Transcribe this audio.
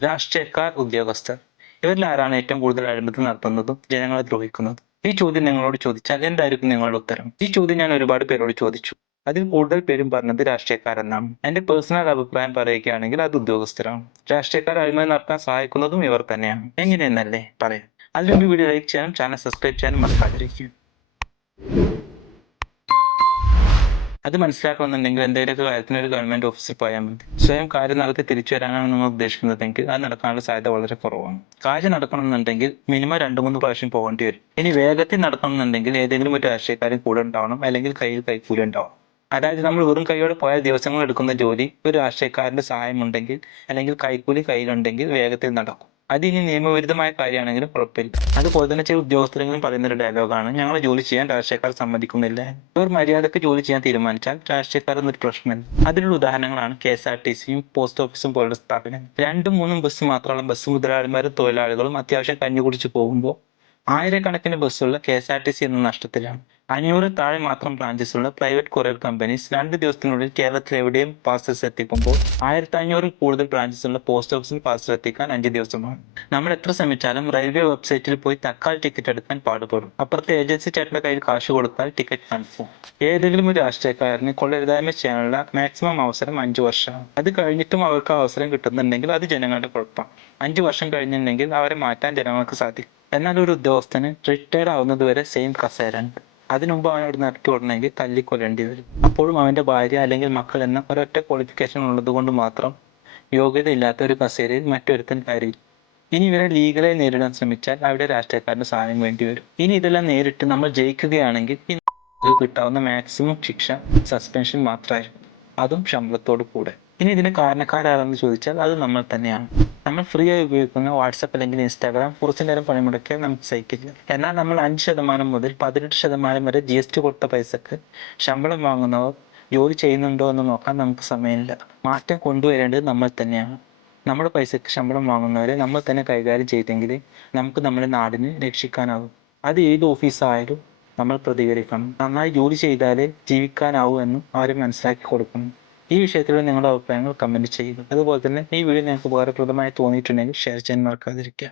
രാഷ്ട്രീയക്കാർ ഉദ്യോഗസ്ഥർ ഇവരിൽ ആരാണ് ഏറ്റവും കൂടുതൽ അഴിമതി നടത്തുന്നതും ജനങ്ങളെ ദ്രോഹിക്കുന്നതും? ഈ ചോദ്യം നിങ്ങളോട് ചോദിച്ചാൽ എന്തായിരിക്കും നിങ്ങളുടെ ഉത്തരം? ഈ ചോദ്യം ഞാൻ ഒരുപാട് പേരോട് ചോദിച്ചു. അതിൽ കൂടുതൽ പേരും പറഞ്ഞത് രാഷ്ട്രീയക്കാരെന്നാണ്. എന്റെ പേഴ്സണൽ അഭിപ്രായം പറയുകയാണെങ്കിൽ അത് ഉദ്യോഗസ്ഥരാണ്. രാഷ്ട്രീയക്കാർ അഴിമതി നടത്താൻ സഹായിക്കുന്നതും ഇവർ തന്നെയാണ്. എങ്ങനെയെന്നല്ലേ പറയാം ഈ വീഡിയോ ലൈക്ക് ചെയ്യാനും ചാനൽ സബ്സ്ക്രൈബ് ചെയ്യാനും മറക്കാതിരിക്കുക. അത് മനസ്സിലാക്കണമെന്നുണ്ടെങ്കിൽ എന്തെങ്കിലുമൊക്കെ കാര്യത്തിന് ഒരു ഗവൺമെന്റ് ഓഫീസിൽ പോയാൽ മതി. സ്വയം കാര്യം നടത്തി തിരിച്ചു വരാനാണ് നിങ്ങൾ ഉദ്ദേശിക്കുന്നതെങ്കിൽ അത് നടക്കാനുള്ള സാധ്യത വളരെ കുറവാണ്. കാര്യം നടക്കണമെന്നുണ്ടെങ്കിൽ മിനിമം രണ്ട് മൂന്ന് പ്രാവശ്യം പോകേണ്ടി വരും. ഇനി വേഗത്തിൽ നടക്കണമെന്നുണ്ടെങ്കിൽ ഏതെങ്കിലും ഒരു രാഷ്ട്രീയക്കാരൻ കൂടെ ഉണ്ടാവണം അല്ലെങ്കിൽ കയ്യിൽ കൈക്കൂലി ഉണ്ടാവണം. അതായത് നമ്മൾ വെറും കൈയോടെ പോയ ദിവസങ്ങൾ എടുക്കുന്ന ജോലി ഒരു രാഷ്ട്രീയക്കാരന്റെ സഹായം ഉണ്ടെങ്കിൽ അല്ലെങ്കിൽ കൈക്കൂലി കയ്യിലുണ്ടെങ്കിൽ വേഗത്തിൽ നടക്കും. അത് ഇനി നിയമവിരുദ്ധമായ കാര്യമാണെങ്കിലും കുഴപ്പമില്ല. അതുപോലെ തന്നെ ചില ഉദ്യോഗസ്ഥരെങ്കിലും പറയുന്ന ഒരു ഡയലോഗാണ് ഞങ്ങൾ ജോലി ചെയ്യാൻ രാഷ്ട്രീയക്കാർ സമ്മതിക്കുന്നില്ല. ഇവർ മര്യാദയ്ക്ക് ജോലി ചെയ്യാൻ തീരുമാനിച്ചാൽ രാഷ്ട്രീയക്കാർ എന്നൊരു പ്രശ്നമില്ല അതിനുള്ള ഉദാഹരണങ്ങളാണ് കെ എസ് ആർ ടി സിയും പോസ്റ്റ് ഓഫീസും പോലുള്ള സ്ഥാപനങ്ങൾ രണ്ടും മൂന്നും ബസ് മാത്രമുള്ള ബസ് മുതലാളിമാരും തൊഴിലാളികളും അത്യാവശ്യം കഞ്ഞി കുടിച്ച് പോകുമ്പോൾ ആയിരക്കണക്കിന് ബസ്സുള്ള K S R T C എന്ന നഷ്ടത്തിലാണ്. അഞ്ഞൂറ് താഴെ മാത്രം ബ്രാഞ്ചസ് ഉള്ള പ്രൈവറ്റ് കൊറിയർ കമ്പനീസ് രണ്ട് ദിവസത്തിനുള്ളിൽ കേരളത്തിൽ എവിടെയും പാർസൽസ് എത്തിക്കുമ്പോൾ ആയിരത്തി അഞ്ഞൂറിൽ കൂടുതൽ ബ്രാഞ്ചസ് ഉള്ള പോസ്റ്റ് ഓഫീസിൽ പാർസൽ എത്തിക്കാൻ അഞ്ച് ദിവസമാണ്. നമ്മൾ എത്ര ശ്രമിച്ചാലും റെയിൽവേ വെബ്സൈറ്റിൽ പോയി തക്കാൽ ടിക്കറ്റ് എടുക്കാൻ പാടുപെടും. അപ്പുറത്തെ ഏജൻസി ചേട്ടന്റെ കയ്യിൽ കാശ് കൊടുത്താൽ ടിക്കറ്റ് കൺഫേം ഏതെങ്കിലും ഒരു രാഷ്ട്രീയക്കാരന് കൊള്ളരുതായ്മ ചെയ്യാനുള്ള മാക്സിമം അവസരം അഞ്ചു വർഷമാണ്. അത് കഴിഞ്ഞിട്ടും അവർക്ക് അവസരം കിട്ടുന്നുണ്ടെങ്കിൽ അത് ജനങ്ങളുടെ കുഴപ്പമാണ്. അഞ്ചു വർഷം കഴിഞ്ഞിട്ടുണ്ടെങ്കിൽ അവരെ മാറ്റാൻ ജനങ്ങൾക്ക് സാധിക്കും. എന്നാൽ ഒരു ഉദ്യോഗസ്ഥന് റിട്ടയർഡ് ആവുന്നത് വരെ സെയിം കസേരണ്ട് അതിനുമുമ്പ് അവൻ അവിടെ ഇറക്കി ഉടനെങ്കിൽ തല്ലിക്കൊല്ലേണ്ടി വരും. അപ്പോഴും അവന്റെ ഭാര്യ അല്ലെങ്കിൽ മക്കൾ എന്ന ഒരൊറ്റ ക്വാളിഫിക്കേഷൻ ഉള്ളത് കൊണ്ട് മാത്രം യോഗ്യതയില്ലാത്ത ഒരു കസേരയിൽ മറ്റൊരുത്തൻ കയറി ഇനി ഇവരെ ലീഗലായി നേരിടാൻ ശ്രമിച്ചാൽ അവിടെ രാഷ്ട്രീയക്കാരുടെ സഹായം വേണ്ടി വരും. ഇനി ഇതെല്ലാം നേരിട്ട് നമ്മൾ ജയിക്കുകയാണെങ്കിൽ കിട്ടാവുന്ന മാക്സിമം ശിക്ഷ സസ്പെൻഷൻ മാത്രമായിരിക്കും. അതും ശമ്പളത്തോട് കൂടെ. ഇനി ഇതിന് കാരണക്കാരാണെന്ന് ചോദിച്ചാൽ അത് നമ്മൾ തന്നെയാണ്. നമ്മൾ ഫ്രീ ആയി ഉപയോഗിക്കുന്ന വാട്സപ്പ് അല്ലെങ്കിൽ ഇൻസ്റ്റാഗ്രാം കുറച്ചു നേരം പണിമുടക്കിയാൽ നമുക്ക് സഹിക്കില്ല. എന്നാൽ നമ്മൾ അഞ്ച് ശതമാനം മുതൽ പതിനെട്ട് ശതമാനം വരെ ജി എസ് ടി കൊടുത്ത പൈസക്ക് ശമ്പളം വാങ്ങുന്നവർ ജോലി ചെയ്യുന്നുണ്ടോ എന്ന് നോക്കാൻ നമുക്ക് സമയമില്ല. മാറ്റം കൊണ്ടുവരേണ്ടത് നമ്മൾ തന്നെയാണ്. നമ്മുടെ പൈസക്ക് ശമ്പളം വാങ്ങുന്നവരെ നമ്മൾ തന്നെ കൈകാര്യം ചെയ്തെങ്കിൽ നമുക്ക് നമ്മുടെ നാടിനെ രക്ഷിക്കാനാവും. അത് ഏത് ഓഫീസായാലും നമ്മൾ പ്രതികരിക്കണം. നന്നായി ജോലി ചെയ്താലേ ജീവിക്കാനാവൂ എന്നും അവരെ മനസ്സിലാക്കി കൊടുക്കണം. ഈ വിഷയത്തിലുള്ള നിങ്ങളുടെ അഭിപ്രായങ്ങൾ കമന്റ് ചെയ്യുക. അതുപോലെ തന്നെ ഈ വീഡിയോ നിങ്ങൾക്ക് ഉപകാരപ്രദമായി തോന്നിയിട്ടുണ്ടെങ്കിൽ ഷെയർ ചെയ്യാൻ മറക്കാതിരിക്കുക.